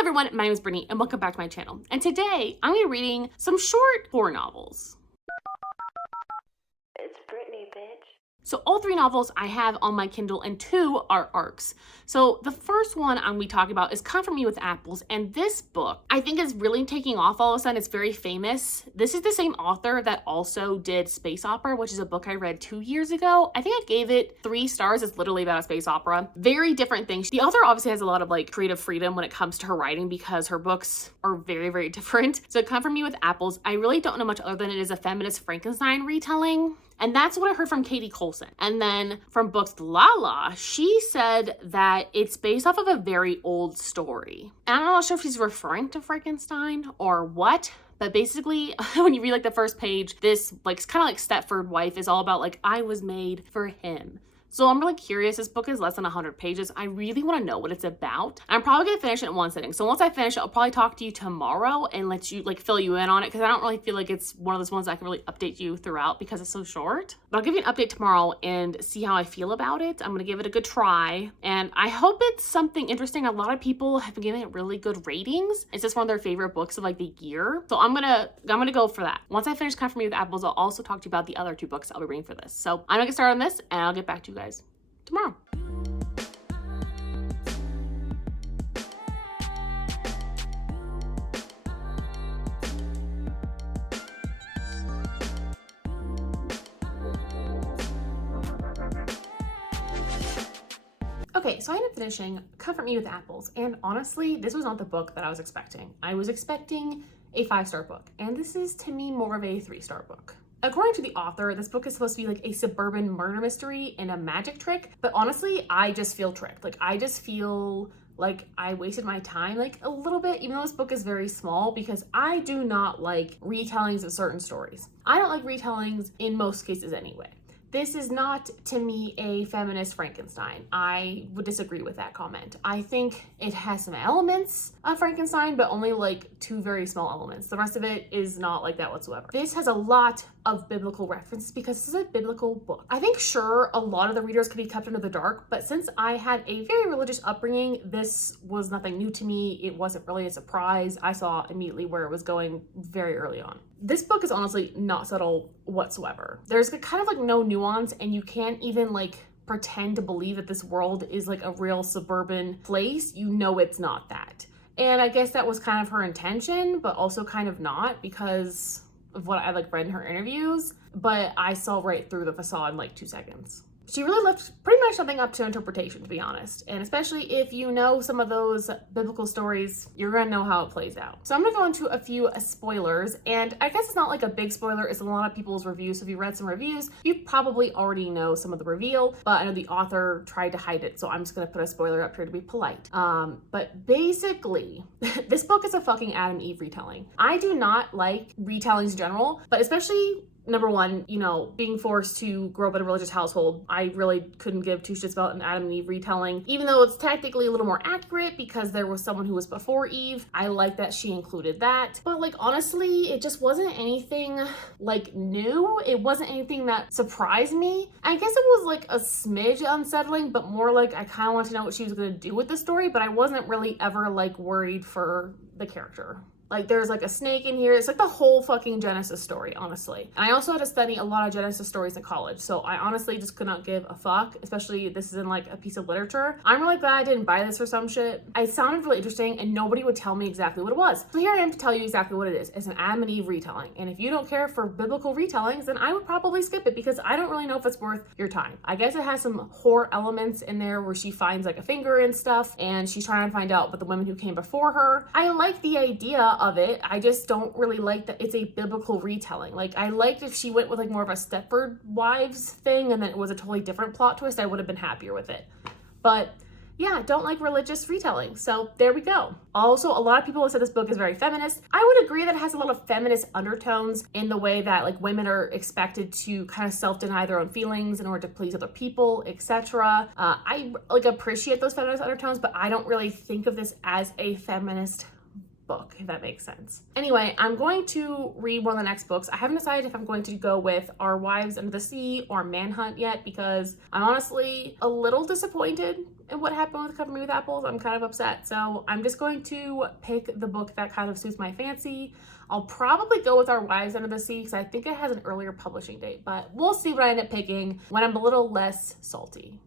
Hello everyone, my name is Brittany and welcome back to my channel. And today I'm going to be reading some short horror novels. It's Brittany, bitch. So all 3 novels I have on my Kindle and 2 are ARCs. So the first one I'm going to be talking about is Comfort Me with Apples. And this book I think is really taking off all of a sudden. It's very famous. This is the same author that also did Space Opera, which is a book I read 2 years ago. I think I gave it 3 stars. It's literally about a space opera. Very different things. The author obviously has a lot of like creative freedom when it comes to her writing because her books are very, very different. So Comfort Me with Apples, I really don't know much other than it is a feminist Frankenstein retelling. And that's what I heard from Katie Colson. And then from Books Lala, she said that it's based off of a very old story. And I'm not sure if she's referring to Frankenstein or what, but basically when you read like the first page, this like kind of like Stepford Wife is all about like, I was made for him. So I'm really curious. This book is less than 100 pages. I really want to know what it's about. I'm probably going to finish it in one sitting. So once I finish it, I'll probably talk to you tomorrow and let you like fill you in on it because I don't really feel like it's one of those ones I can really update you throughout because it's so short. But I'll give you an update tomorrow and see how I feel about it. I'm going to give it a good try and I hope it's something interesting. A lot of people have been giving it really good ratings. It's just one of their favorite books of like the year. So I'm gonna go for that. Once I finish Comfort Me with Apples, I'll also talk to you about the other 2 books I'll be reading for this. So I'm gonna get started on this and I'll get back to you guys tomorrow. Okay, so I ended up finishing Comfort Me with Apples, and honestly, this was not the book that I was expecting. I was expecting a 5-star book, and this is to me more of a 3-star book. According to the author, this book is supposed to be like a suburban murder mystery and a magic trick, but honestly, I just feel tricked. Like, I just feel like I wasted my time like a little bit, even though this book is very small, because I do not like retellings of certain stories. I don't like retellings in most cases anyway. This is not, to me, a feminist Frankenstein. I would disagree with that comment. I think it has some elements of Frankenstein, but only like 2 very small elements. The rest of it is not like that whatsoever. This has a lot of biblical references because this is a biblical book. I think sure, a lot of the readers could be kept in the dark, but since I had a very religious upbringing, this was nothing new to me. It wasn't really a surprise. I saw immediately where it was going very early on. This book is honestly not subtle whatsoever. There's kind of like no nuance, and you can't even like pretend to believe that this world is like a real suburban place. You know it's not that. And I guess that was kind of her intention, but also kind of not because of what I like read in her interviews. But I saw right through the facade in like 2 seconds. She really left pretty much something up to interpretation, to be honest. And especially if you know some of those biblical stories, you're gonna know how it plays out. So I'm gonna go into a few spoilers, and I guess it's not like a big spoiler, it's a lot of people's reviews. So if you read some reviews, you probably already know some of the reveal, but I know the author tried to hide it, so I'm just gonna put a spoiler up here to be polite. But basically, this book is a fucking Adam and Eve retelling. I do not like retellings in general, but especially number one, you know, being forced to grow up in a religious household, I really couldn't give 2 shits about an Adam and Eve retelling, even though it's technically a little more accurate because there was someone who was before Eve. I like that she included that. But like, honestly, it just wasn't anything like new. It wasn't anything that surprised me. I guess it was like a smidge unsettling, but more like I kind of wanted to know what she was going to do with the story, but I wasn't really ever like worried for the character. Like, there's like a snake in here. It's like the whole fucking Genesis story, honestly. And I also had to study a lot of Genesis stories in college, so I honestly just could not give a fuck, especially if this is in like a piece of literature. I'm really glad I didn't buy this for some shit. It sounded really interesting and nobody would tell me exactly what it was. So here I am to tell you exactly what it is. It's an Adam and Eve retelling. And if you don't care for biblical retellings, then I would probably skip it because I don't really know if it's worth your time. I guess it has some horror elements in there where she finds like a finger and stuff and she's trying to find out about the women who came before her. I like the idea of it. I just don't really like that it's a biblical retelling. Like, I liked if she went with like more of a Stepford Wives thing and then it was a totally different plot twist, I would have been happier with it. But yeah, don't like religious retelling. So there we go. Also, a lot of people have said this book is very feminist. I would agree that it has a lot of feminist undertones in the way that like women are expected to kind of self-deny their own feelings in order to please other people, etc. I like appreciate those feminist undertones, but I don't really think of this as a feminist book, if that makes sense. Anyway, I'm going to read one of the next books. I haven't decided if I'm going to go with Our Wives Under the Sea or Manhunt yet because I'm honestly a little disappointed and what happened with Cover Me With Apples, I'm kind of upset. So I'm just going to pick the book that kind of suits my fancy. I'll probably go with Our Wives Under the Sea because I think it has an earlier publishing date, but we'll see what I end up picking when I'm a little less salty.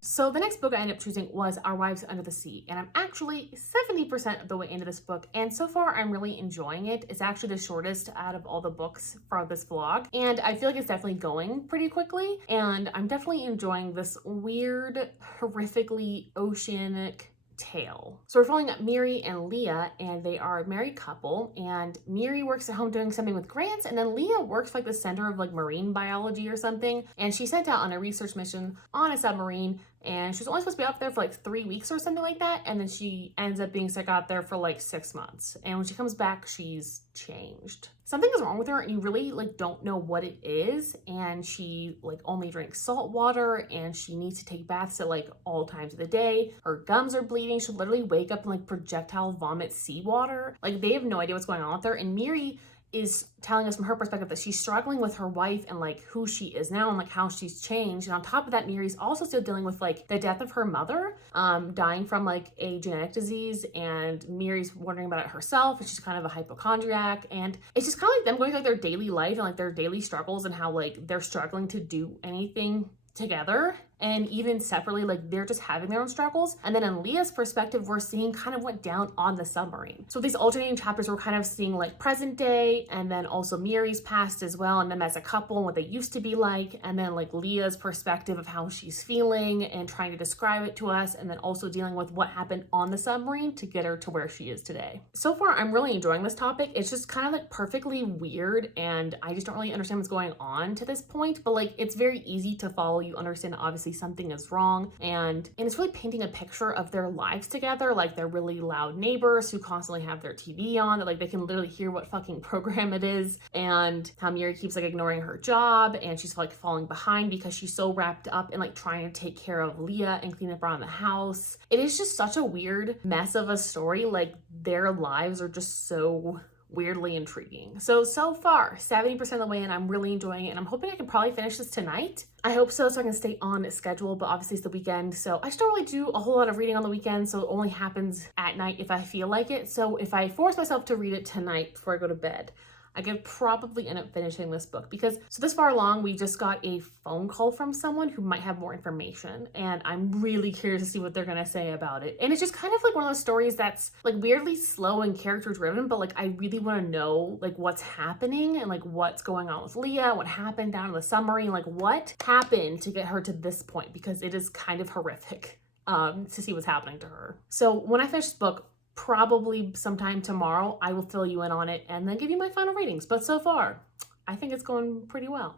So the next book I ended up choosing was Our Wives Under the Sea, and I'm actually 70% of the way into this book, and so far I'm really enjoying it. It's actually the shortest out of all the books for this vlog, and I feel like it's definitely going pretty quickly, and I'm definitely enjoying this weird, horrifically oceanic tale. So we're following Miri and Leah, and they are a married couple, and Miri works at home doing something with grants, and then Leah works for like the Center of like marine biology or something, and she's sent out on a research mission on a submarine, and she's only supposed to be out there for like 3 weeks or something like that, and then she ends up being stuck out there for like 6 months, and when she comes back, she's changed. Something is wrong with her, and you really like don't know what it is, and she like only drinks salt water, and she needs to take baths at like all times of the day. Her gums are bleeding. She'll literally wake up and like projectile vomit seawater. Like they have no idea what's going on with her, and Miri is telling us from her perspective that she's struggling with her wife and like who she is now and like how she's changed. And on top of that, Miri's also still dealing with like the death of her mother, dying from like a genetic disease, and Miri's wondering about it herself, and she's kind of a hypochondriac, and it's just kind of like them going through like their daily life and like their daily struggles and how like they're struggling to do anything together, and even separately, like they're just having their own struggles. And then in Leah's perspective, we're seeing kind of what down on the submarine. So these alternating chapters, we're kind of seeing like present day, and then also Miri's past as well, and them as a couple and what they used to be like, and then like Leah's perspective of how she's feeling and trying to describe it to us, and then also dealing with what happened on the submarine to get her to where she is today. So far, I'm really enjoying this topic. It's just kind of like perfectly weird, and I just don't really understand what's going on to this point, but like it's very easy to follow. You understand obviously something is wrong, and it's really painting a picture of their lives together. Like they're really loud neighbors who constantly have their TV on, that like they can literally hear what fucking program it is, and how Miri keeps like ignoring her job, and she's like falling behind because she's so wrapped up in like trying to take care of Leah and clean up around the house. It is just such a weird mess of a story. Like their lives are just so weirdly intriguing. So far, 70% of the way in, I'm really enjoying it, and I'm hoping I can probably finish this tonight. I hope so I can stay on schedule, but obviously it's the weekend, so I just don't really do a whole lot of reading on the weekend, so it only happens at night if I feel like it. So if I force myself to read it tonight before I go to bed, I could probably end up finishing this book, because so this far along, we just got a phone call from someone who might have more information, and I'm really curious to see what they're gonna say about it. And it's just kind of like one of those stories that's like weirdly slow and character driven, but like I really want to know like what's happening and like what's going on with Leah, what happened down in the submarine, like what happened to get her to this point, because it is kind of horrific to see what's happening to her. So when I finish this book, probably sometime tomorrow, I will fill you in on it and then give you my final ratings. But so far, I think it's going pretty well.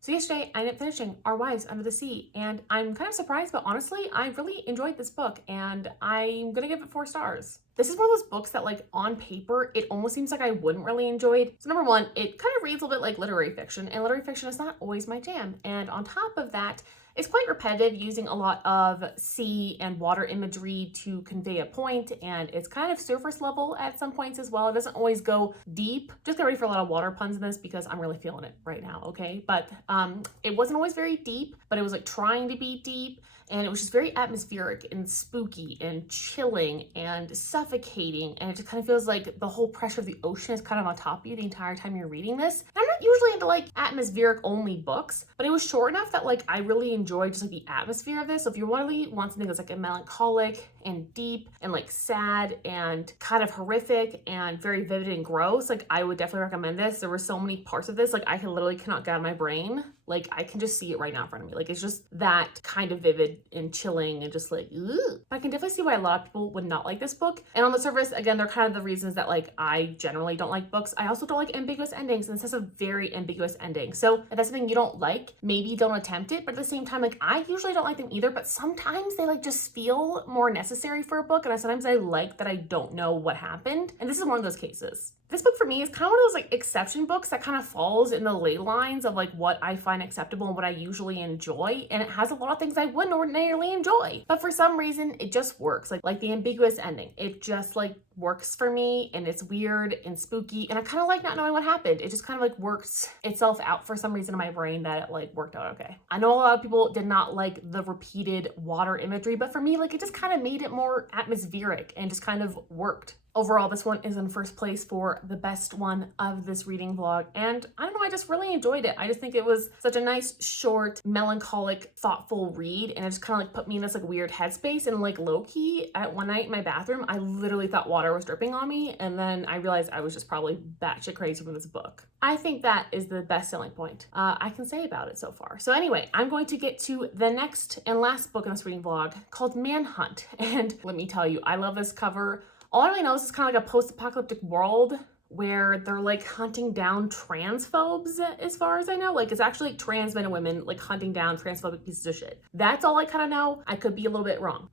So yesterday, I ended up finishing Our Wives Under the Sea, and I'm kind of surprised, but honestly, I really enjoyed this book, and I'm gonna give it 4 stars. This is one of those books that, like, on paper, it almost seems like I wouldn't really enjoy it. So number one, it kind of reads a little bit like literary fiction, and literary fiction is not always my jam. And on top of that, It's quite repetitive, using a lot of sea and water imagery to convey a point, and it's kind of surface level at some points as well. It doesn't always go deep. Just get ready for a lot of water puns in this because I'm really feeling it right now, okay? But it wasn't always very deep, but it was like trying to be deep. And it was just very atmospheric and spooky and chilling and suffocating. And it just kind of feels like the whole pressure of the ocean is kind of on top of you the entire time you're reading this. And I'm not usually into like atmospheric only books, but it was short enough that like I really enjoyed just like the atmosphere of this. So if you really want something that's like a melancholic and deep and like sad and kind of horrific and very vivid and gross, like I would definitely recommend this. There were so many parts of this, like I literally cannot get out of my brain. Like I can just see it right now in front of me. Like it's just that kind of vivid and chilling and just like, ugh. I can definitely see why a lot of people would not like this book. And on the surface, again, they're kind of the reasons that like I generally don't like books. I also don't like ambiguous endings, and this has a very ambiguous ending. So if that's something you don't like, maybe don't attempt it. But at the same time, like I usually don't like them either, but sometimes they like just feel more necessary for a book. And sometimes I like that I don't know what happened. And this is one of those cases. This book for me is kind of one of those like exception books that kind of falls in the ley lines of like what I find acceptable and what I usually enjoy. And it has a lot of things I wouldn't ordinarily enjoy. But for some reason, it just works. Like the ambiguous ending. It just like works for me, and it's weird and spooky. And I kind of like not knowing what happened. It just kind of like works itself out for some reason in my brain that it like worked out okay. I know a lot of people did not like the repeated water imagery, but for me, like it just kind of made it more atmospheric and just kind of worked. Overall, this one is in first place for the best one of this reading vlog. And I don't know, I just really enjoyed it. I just think it was such a nice, short, melancholic, thoughtful read. And it just kind of like put me in this like weird headspace. And like low key, at one night in my bathroom, I literally thought water was dripping on me. And then I realized I was just probably batshit crazy from this book. I think that is the best selling point I can say about it so far. So anyway, I'm going to get to the next and last book in this reading vlog called Manhunt. And let me tell you, I love this cover. All I really know is it's kind of like a post-apocalyptic world where they're like hunting down transphobes, as far as I know. Like it's actually like trans men and women like hunting down transphobic pieces of shit. That's all I kind of know. I could be a little bit wrong.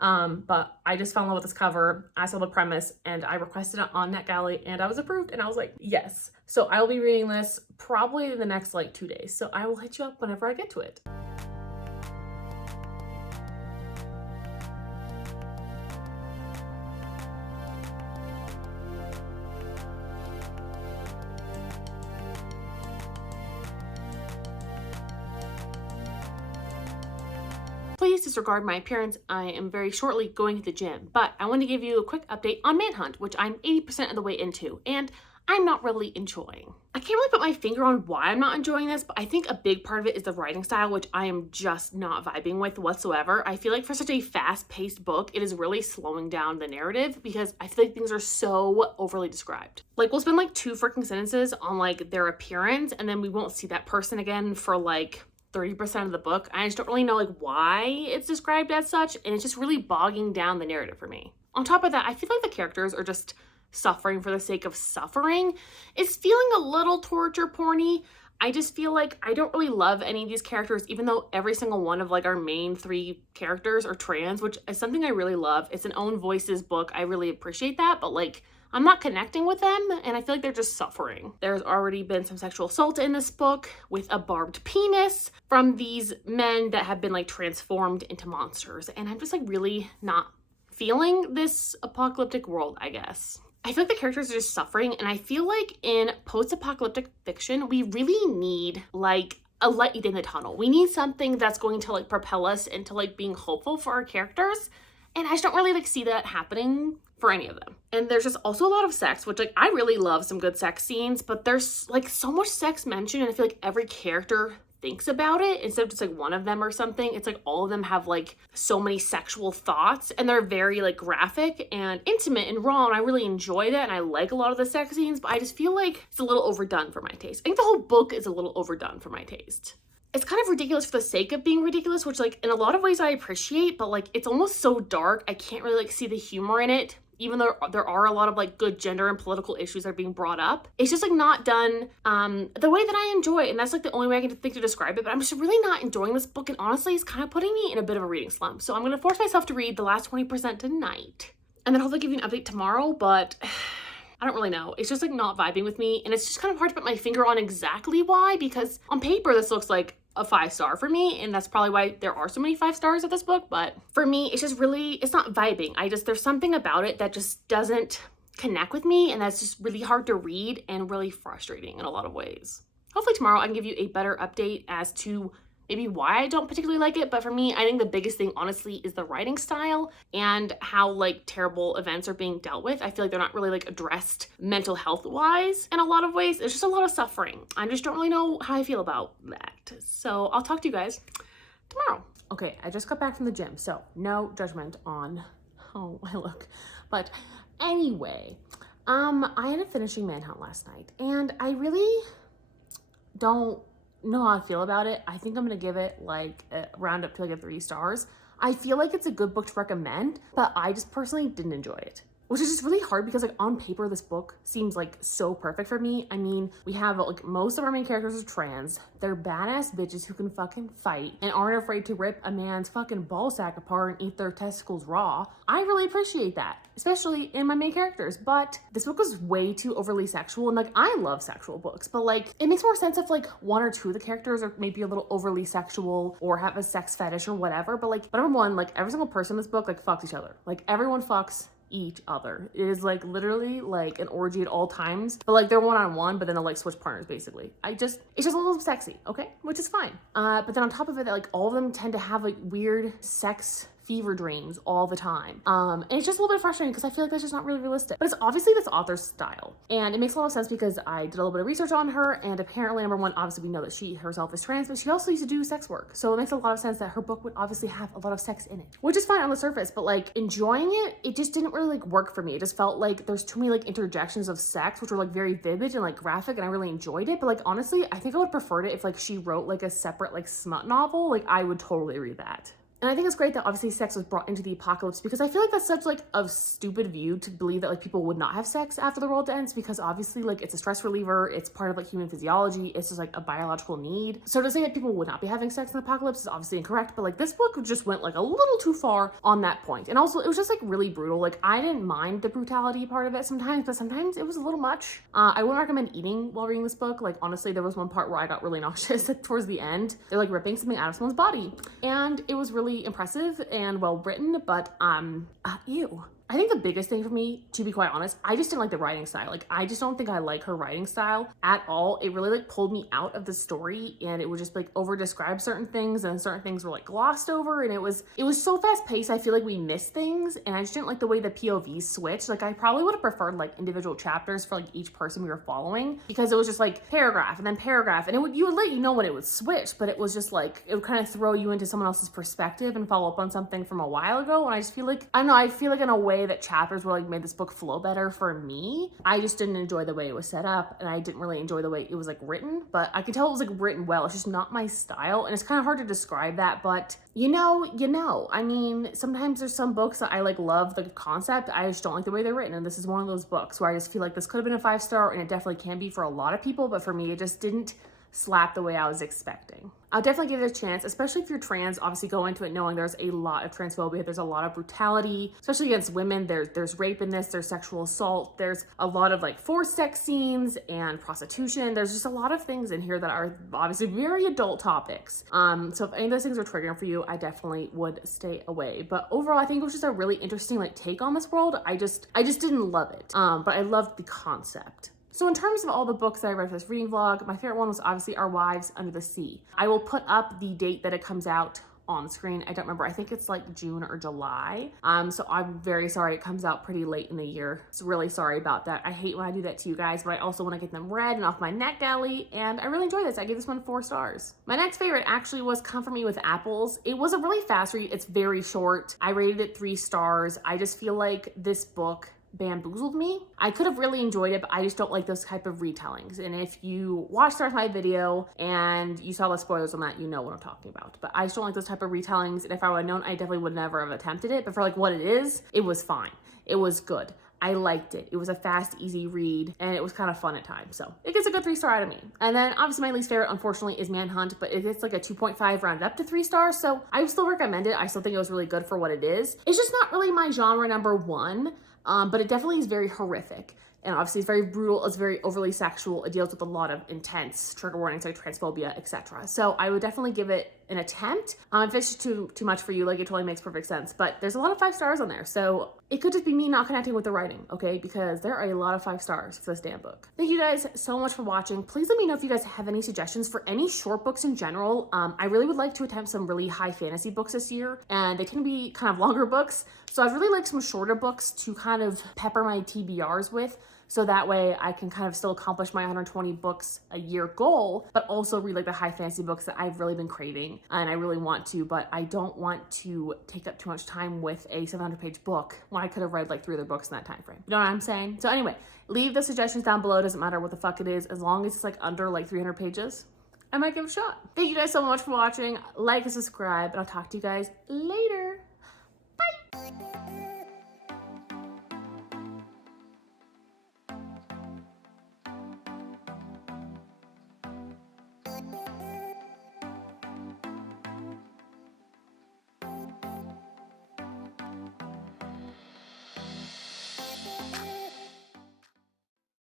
But I just fell in love with this cover. I saw the premise and I requested it on NetGalley and I was approved, and I was like, yes. So I will be reading this probably in the next like 2 days. So I will hit you up whenever I get to it. Please disregard my appearance. I am very shortly going to the gym, but I want to give you a quick update on Manhunt, which I'm 80% of the way into, and I'm not really enjoying. I can't really put my finger on why I'm not enjoying this, but I think a big part of it is the writing style, which I am just not vibing with whatsoever. I feel like for such a fast-paced book, it is really slowing down the narrative because I feel like things are so overly described. Like we'll spend like 2 freaking sentences on like their appearance, and then we won't see that person again for like 30% of the book. I just don't really know like why it's described as such, and it's just really bogging down the narrative for me. On top of that, I feel like the characters are just suffering for the sake of suffering. It's feeling a little torture porny. I just feel like I don't really love any of these characters, even though every single one of like our main 3 characters are trans, which is something I really love. It's an own voices book. I really appreciate that, but like I'm not connecting with them, and I feel like they're just suffering. There's already been some sexual assault in this book with a barbed penis from these men that have been like transformed into monsters, and I'm just like really not feeling this apocalyptic world, I guess. I feel like the characters are just suffering, and I feel like in post-apocalyptic fiction, we really need like a light in the tunnel. We need something that's going to like propel us into like being hopeful for our characters, and I just don't really like see that happening for any of them. And there's just also a lot of sex, which like I really love some good sex scenes, but there's like so much sex mentioned, and I feel like every character thinks about it instead of just like one of them or something. It's like all of them have like so many sexual thoughts, and they're very like graphic and intimate and raw, and I really enjoy that, and I like a lot of the sex scenes, but I just feel like it's a little overdone for my taste. I think the whole book is a little overdone for my taste. It's kind of ridiculous for the sake of being ridiculous, which like in a lot of ways I appreciate, but like it's almost so dark I can't really like see the humor in it, even though there are a lot of like good gender and political issues that are being brought up. It's just like not done the way that I enjoy it, and that's like the only way I can think to describe it. But I'm just really not enjoying this book, and honestly it's kind of putting me in a bit of a reading slump. So I'm gonna force myself to read the last 20% tonight, and then hopefully give you an update tomorrow, but I don't really know. It's just like not vibing with me, and it's just kind of hard to put my finger on exactly why, because on paper this looks like a 5-star for me, and that's probably why there are so many 5 stars of this book. But for me, it's just really, it's not vibing. There's something about it that just doesn't connect with me, and that's just really hard to read and really frustrating in a lot of ways. Hopefully tomorrow I can give you a better update as to maybe why I don't particularly like it. But for me, I think the biggest thing, honestly, is the writing style and how like terrible events are being dealt with. I feel like they're not really like addressed mental health wise in a lot of ways. There's just a lot of suffering. I just don't really know how I feel about that. So I'll talk to you guys tomorrow. Okay, I just got back from the gym, so no judgment on how I look. But anyway, I ended up finishing Manhunt last night, and I really don't know how I feel about it. I think I'm gonna give it like a round up to like a 3 stars. I feel like it's a good book to recommend, but I just personally didn't enjoy it, which is just really hard because like on paper this book seems like so perfect for me. I mean, we have like most of our main characters are trans. They're badass bitches who can fucking fight and aren't afraid to rip a man's fucking ball sack apart and eat their testicles raw. I really appreciate that, especially in my main characters. But this book was way too overly sexual, and like I love sexual books, but like it makes more sense if like 1 or 2 of the characters are maybe a little overly sexual or have a sex fetish or whatever. But like, number one, like every single person in this book like fucks each other. Like everyone fucks each other. It is like literally like an orgy at all times, but like they're one-on-one, but then they'll like switch partners basically. It's just a little sexy, okay, which is fine. But then on top of it, like all of them tend to have like weird sex fever dreams all the time. And it's just a little bit frustrating because I feel like that's just not really realistic. But it's obviously this author's style. And it makes a lot of sense because I did a little bit of research on her, and apparently, number one, obviously we know that she herself is trans, but she also used to do sex work. So it makes a lot of sense that her book would obviously have a lot of sex in it, which is fine on the surface, but like enjoying it, it just didn't really like work for me. It just felt like there's too many like interjections of sex, which were like very vivid and like graphic, and I really enjoyed it. But like honestly, I think I would prefer it if like she wrote like a separate like smut novel. Like I would totally read that. And I think it's great that obviously sex was brought into the apocalypse, because I feel like that's such like a stupid view to believe that like people would not have sex after the world ends, because obviously like it's a stress reliever, it's part of like human physiology, it's just like a biological need. So to say that people would not be having sex in the apocalypse is obviously incorrect, but like this book just went like a little too far on that point. And also it was just like really brutal. Like I didn't mind the brutality part of it sometimes, but sometimes it was a little much. I wouldn't recommend eating while reading this book. Like honestly, there was one part where I got really nauseous towards the end. They're like ripping something out of someone's body, and it was really impressive and well written, but ew. I think the biggest thing for me, to be quite honest, I just didn't like the writing style. Like, I just don't think I like her writing style at all. It really like pulled me out of the story, and it would just like over describe certain things, and certain things were like glossed over, and it was so fast paced. I feel like we missed things, and I just didn't like the way the POVs switched. Like I probably would have preferred like individual chapters for like each person we were following, because it was just like paragraph and then paragraph, and you would let you know when it would switch, but it was just like, it would kind of throw you into someone else's perspective and follow up on something from a while ago. And I just feel like, I don't know, I feel like in a way that chapters were like made this book flow better for me. I just didn't enjoy the way it was set up, and I didn't really enjoy the way it was like written, but I could tell it was like written well. It's just not my style, and it's kind of hard to describe that, but you know, I mean, sometimes there's some books that I like love the concept, I just don't like the way they're written, and this is one of those books where I just feel like this could have been a 5-star, and it definitely can be for a lot of people, but for me it just didn't slap the way I was expecting. I'll definitely give it a chance, especially if you're trans. Obviously go into it knowing there's a lot of transphobia, there's a lot of brutality, especially against women. There's rape in this, there's sexual assault, there's a lot of like forced sex scenes and prostitution. There's just a lot of things in here that are obviously very adult topics. So if any of those things are triggering for you, I definitely would stay away. But overall, I think it was just a really interesting like take on this world. I just didn't love it, but I loved the concept. So in terms of all the books that I read for this reading vlog, my favorite one was obviously Our Wives Under the Sea. I will put up the date that it comes out on screen. I don't remember. I think it's like June or July. So I'm very sorry. It comes out pretty late in the year. So really sorry about that. I hate when I do that to you guys, but I also want to get them read and off my NetGalley, and I really enjoy this. I gave this one 4 stars. My next favorite actually was Come For Me with Apples. It was a really fast read. It's very short. I rated it 3 stars. I just feel like this book bamboozled me. I could have really enjoyed it, but I just don't like those type of retellings. And if you watched my video and you saw the spoilers on that, you know what I'm talking about. But I just don't like those type of retellings. And if I would have known, I definitely would never have attempted it. But for like what it is, it was fine. It was good. I liked it. It was a fast, easy read, and it was kind of fun at times. So it gets a good 3-star out of me. And then obviously my least favorite, unfortunately, is Manhunt, but it's like a 2.5 rounded up to 3 stars. So I would still recommend it. I still think it was really good for what it is. It's just not really my genre number 1. But it definitely is very horrific. And obviously it's very brutal, it's very overly sexual, it deals with a lot of intense trigger warnings like transphobia, etc. So I would definitely give it an attempt. If it's just too much for you, like, it totally makes perfect sense. But there's a lot of 5 stars on there, so it could just be me not connecting with the writing, okay? Because there are a lot of 5 stars for this damn book. Thank you guys so much for watching. Please let me know if you guys have any suggestions for any short books in general. I really would like to attempt some really high fantasy books this year, and they tend to be kind of longer books. So I'd really like some shorter books to kind of pepper my TBRs with. So that way I can kind of still accomplish my 120 books a year goal, but also read like the high fantasy books that I've really been craving and I really want to, but I don't want to take up too much time with a 700-page book when I could have read like 3 other books in that time frame. You know what I'm saying? So anyway, leave the suggestions down below. Doesn't matter what the fuck it is, as long as it's like under like 300 pages, I might give it a shot. Thank you guys so much for watching. Like and subscribe, and I'll talk to you guys later.